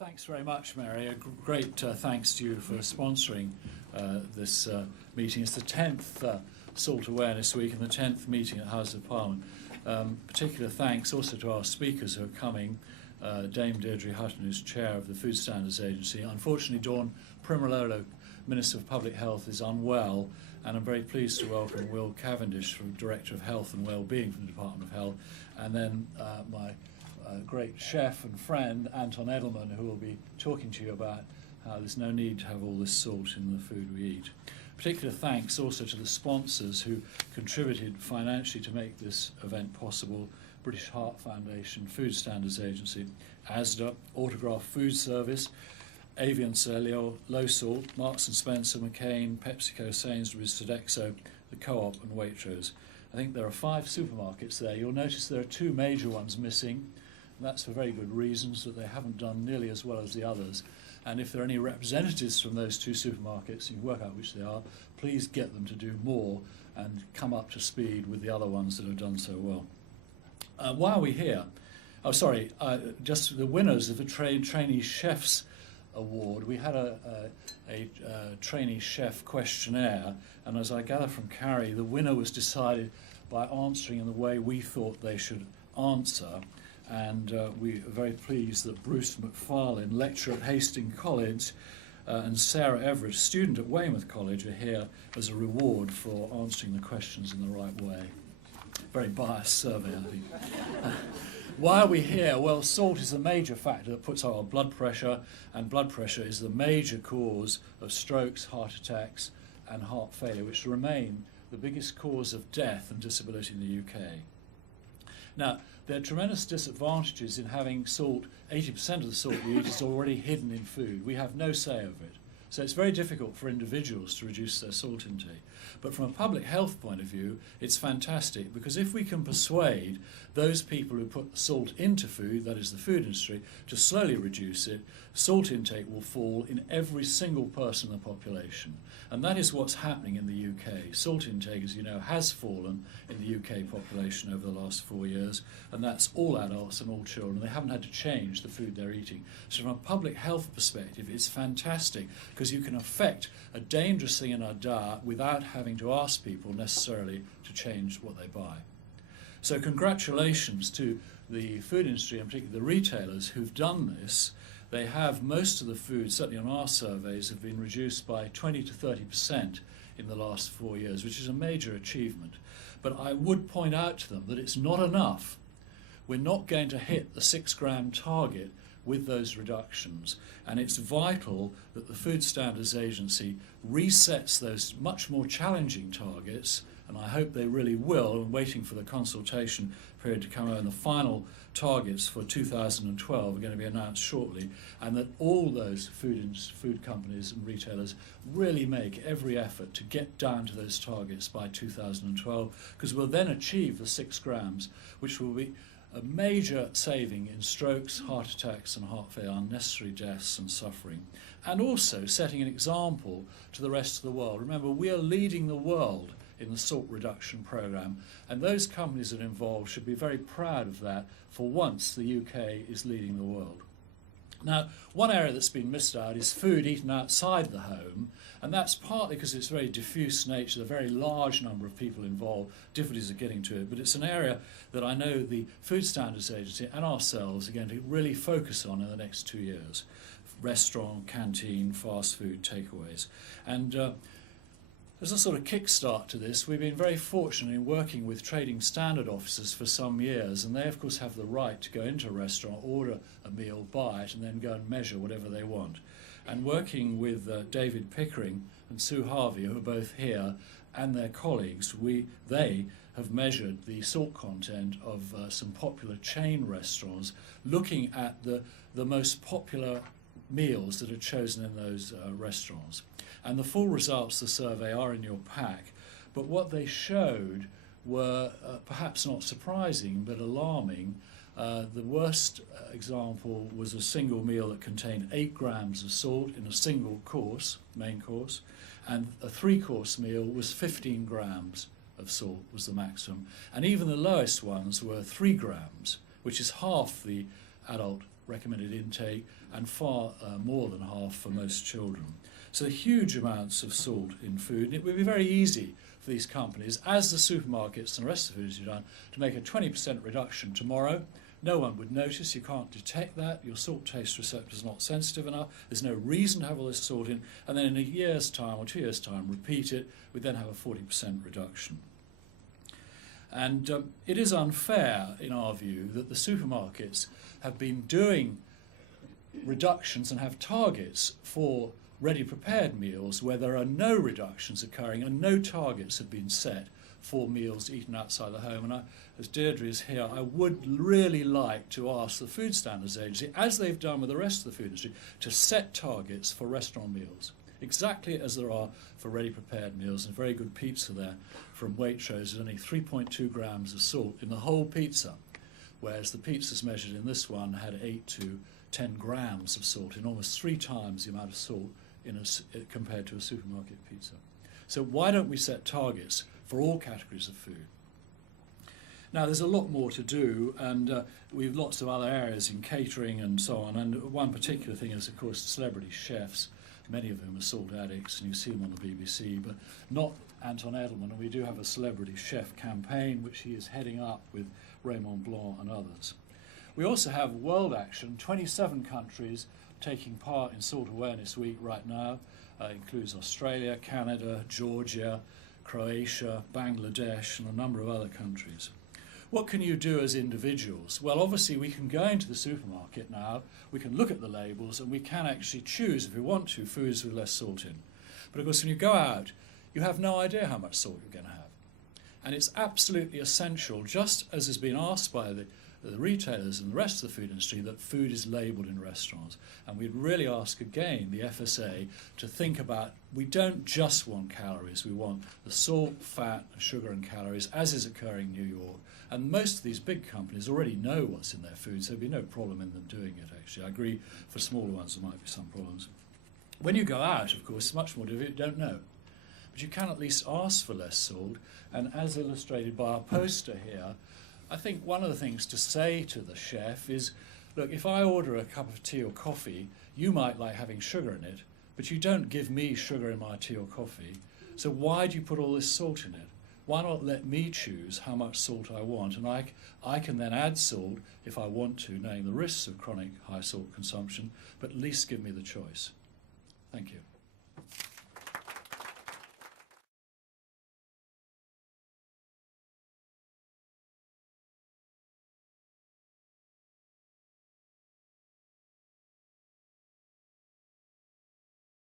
Thanks very much, Mary. A great thanks to you for sponsoring this meeting. It's the 10th Salt Awareness Week and the 10th meeting at House of Parliament. Particular thanks also to our speakers who are coming. Dame Deirdre Hutton, who's chair of the Food Standards Agency. Unfortunately, Dawn Primrolo, Minister of Public Health, is unwell, and I'm very pleased to welcome Will Cavendish, from Director of Health and Wellbeing from the Department of Health, and then my great chef and friend Anton Edelman, who will be talking to you about how there's no need to have all this salt in the food we eat. Particular thanks also to the sponsors who contributed financially to make this event possible: British Heart Foundation, Food Standards Agency, ASDA, Autograph Food Service, Avian Cellular, Low Salt, Marks & Spencer, McCain, PepsiCo, Sainsbury's, Sodexo, the Co-op and Waitrose. I think there are 5 supermarkets there. You'll notice there are 2 major ones missing. And that's for very good reasons, that they haven't done nearly as well as the others. And if there are any representatives from those 2 supermarkets, you can work out which they are, please get them to do more and come up to speed with the other ones that have done so well. Why are we here? Oh, sorry, just the winners of the Trainee Chefs Award. We had a trainee chef questionnaire, and as I gather from Carrie, the winner was decided by answering in the way we thought they should answer. And we are very pleased that Bruce McFarlane, lecturer at Hastings College, and Sarah Everett, student at Weymouth College, are here as a reward for answering the questions in the right way. Very biased survey, I think. Why are we here? Well, salt is a major factor that puts our blood pressure, and blood pressure is the major cause of strokes, heart attacks, and heart failure, which remain the biggest cause of death and disability in the UK. Now, there are tremendous disadvantages in having salt. 80% of the salt we eat is already hidden in food. We have no say over it. So it's very difficult for individuals to reduce their salt intake. But from a public health point of view, it's fantastic, because if we can persuade those people who put salt into food, that is the food industry, to slowly reduce it, salt intake will fall in every single person in the population. And that is what's happening in the UK. Salt intake, as you know, has fallen in the UK population over the last 4 years, and that's all adults and all children. They haven't had to change the food they're eating. So from a public health perspective, it's fantastic, because you can affect a dangerous thing in our diet without having to ask people necessarily to change what they buy. So congratulations to the food industry, and particularly the retailers who've done this. They have, most of the food, certainly on our surveys, have been reduced by 20 to 30% in the last 4 years, which is a major achievement. But I would point out to them that it's not enough. We're not going to hit the 6-gram target with those reductions, and it's vital that the Food Standards Agency resets those much more challenging targets, and I hope they really will. I'm waiting for the consultation period to come out, and the final targets for 2012 are going to be announced shortly, and that all those food companies and retailers really make every effort to get down to those targets by 2012, because we'll then achieve the 6 grams, which will be a major saving in strokes, heart attacks and heart failure, unnecessary deaths and suffering, and also setting an example to the rest of the world. Remember, we are leading the world in the salt reduction programme, and those companies that are involved should be very proud of that. For once, the UK is leading the world. Now, one area that's been missed out is food eaten outside the home, and that's partly because it's very diffuse nature, a very large number of people involved, difficulties of getting to it, but it's an area that I know the Food Standards Agency and ourselves are going to really focus on in the next 2 years. Restaurant, canteen, fast food, takeaways. And as a sort of kickstart to this, we've been very fortunate in working with trading standard officers for some years, and they of course have the right to go into a restaurant, order a meal, buy it, and then go and measure whatever they want. And working with David Pickering and Sue Harvey, who are both here, and their colleagues, they have measured the salt content of some popular chain restaurants, looking at the most popular meals that are chosen in those restaurants. And the full results of the survey are in your pack, but what they showed were perhaps not surprising but alarming. The worst example was a single meal that contained 8 grams of salt in a single course, main course, and a 3-course meal was 15 grams of salt was the maximum. And even the lowest ones were 3 grams, which is half the adult recommended intake, and far more than half for most children. So huge amounts of salt in food, and it would be very easy for these companies, as the supermarkets and the rest of the food industry have done, to make a 20% reduction tomorrow. No one would notice, you can't detect that, your salt taste receptors are not sensitive enough, there's no reason to have all this salt in, and then in a year's time or 2 years' time repeat it, we then have a 40% reduction. And it is unfair, in our view, that the supermarkets have been doing reductions and have targets for ready-prepared meals where there are no reductions occurring and no targets have been set for meals eaten outside the home. And as Deirdre is here, I would really like to ask the Food Standards Agency, as they've done with the rest of the food industry, to set targets for restaurant meals, exactly as there are for ready-prepared meals. And very good pizza there from Waitrose is only 3.2 grams of salt in the whole pizza, whereas the pizzas measured in this one had 8 to 10 grams of salt, in almost 3 times the amount of salt compared to a supermarket pizza. So why don't we set targets for all categories of food? Now, there's a lot more to do, and we have lots of other areas in catering and so on, and one particular thing is, of course, celebrity chefs, many of whom are salt addicts, and you see them on the BBC, but not Anton Edelman, and we do have a celebrity chef campaign, which he is heading up with Raymond Blanc and others. We also have world action, 27 countries taking part in Salt Awareness Week right now. Includes Australia, Canada, Georgia, Croatia, Bangladesh, and a number of other countries. What can you do as individuals? Well, obviously we can go into the supermarket now, we can look at the labels, and we can actually choose, if we want to, foods with less salt in. But of course, when you go out, you have no idea how much salt you're going to have. And it's absolutely essential, just as has been asked by the retailers and the rest of the food industry, that food is labelled in restaurants. And we'd really ask again the FSA to think about, we don't just want calories, we want the salt, fat, sugar and calories, as is occurring in New York. And most of these big companies already know what's in their food, so there'd be no problem in them doing it, actually. I agree, for smaller ones there might be some problems. When you go out, of course, it's much more difficult, you don't know. But you can at least ask for less salt, and as illustrated by our poster here, I think one of the things to say to the chef is, look, if I order a cup of tea or coffee, you might like having sugar in it, but you don't give me sugar in my tea or coffee, so why do you put all this salt in it? Why not let me choose how much salt I want, and I can then add salt if I want to, knowing the risks of chronic high salt consumption, but at least give me the choice. Thank you.